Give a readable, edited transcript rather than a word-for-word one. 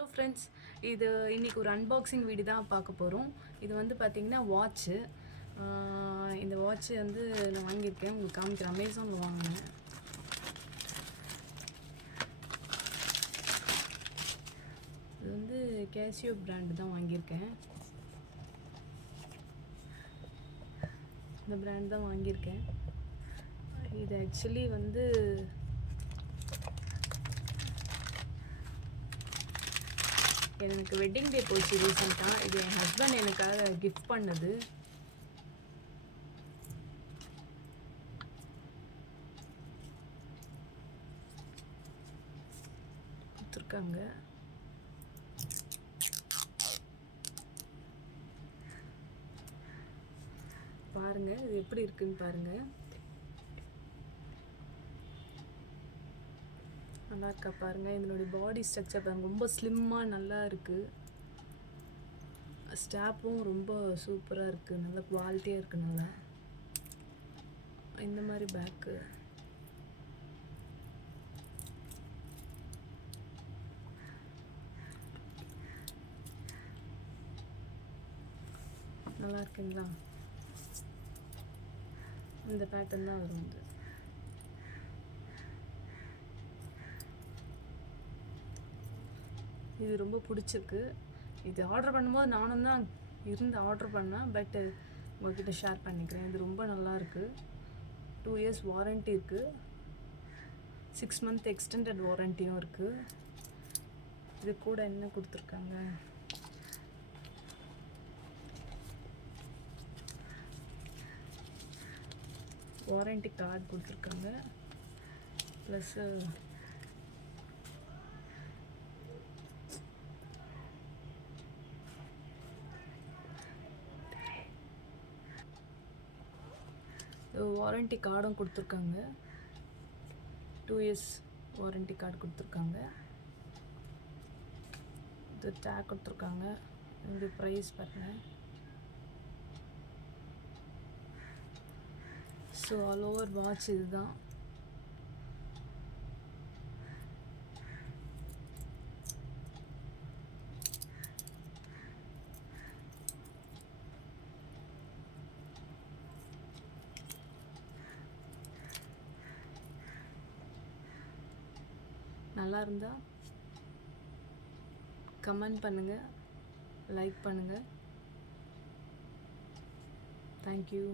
Hello friends, இது இன்றைக்கி ஒரு அன்பாக்சிங் வீடியோ தான் பார்க்க போகிறோம். இது வந்து பார்த்திங்கன்னா வாட்ச்சு. இந்த வாட்ச்சு வந்து நான் வாங்கியிருக்கேன். உங்களுக்கு காமிக்கிறேன். அமேசானில் வாங்கினேன். இது வந்து கேசியோ பிராண்டு தான் வாங்கியிருக்கேன். இந்த பிராண்ட் தான் வாங்கியிருக்கேன். இது ஆக்சுவலி வந்து எனக்கு வெட்டிங் டே போச்சு ரீசெண்டாக. இது என் ஹஸ்பண்ட் எனக்காக கிஃப்ட் பண்ணது. கொடுத்துருக்காங்க. பாருங்கள், இது எப்படி இருக்குன்னு பாருங்கள். நல்லா இருக்கா பாருங்கள். இதனுடைய பாடி ஸ்ட்ரக்சர் பாருங்கள், ரொம்ப ஸ்லிம்மாக நல்லா இருக்குது. ஸ்டாப்பும் ரொம்ப சூப்பராக இருக்குது, நல்லா குவாலிட்டியாக இருக்குது. நல்லா இந்த மாதிரி பேக்கு நல்லா இருக்குங்களா? இந்த பேட்டர்ன் தான் வரும். இது ரொம்ப பிடிச்சிருக்கு. இது ஆர்டர் பண்ணும்போது நானும் தான் இருந்து ஆர்டர் பண்ணேன். பட்டு உங்கள்கிட்ட ஷேர் பண்ணிக்கிறேன். இது ரொம்ப நல்லாயிருக்கு. 2 இயர்ஸ் வாரண்ட்டி இருக்குது. 6 மந்த் எக்ஸ்டெண்டட் வாரண்ட்டியும் இருக்குது. இது கூட என்ன கொடுத்துருக்காங்க, வாரண்ட்டி கார்டு கொடுத்துருக்காங்க. ப்ளஸ்ஸு வாரண்ட்டி கார்டும் கொடுத்துருக்காங்க. 2 இயர்ஸ் வாரண்ட்டி கார்டு கொடுத்துருக்காங்க. இது டேக் கொடுத்துருக்காங்க. இது ப்ரைஸ் பாருங்கள். ஸோ ஆல் ஓவர் வாட்ச் இதுதான். நல்லா இருந்தால் கமெண்ட் பண்ணுங்கள், லைக் பண்ணுங்கள். தேங்க்யூ.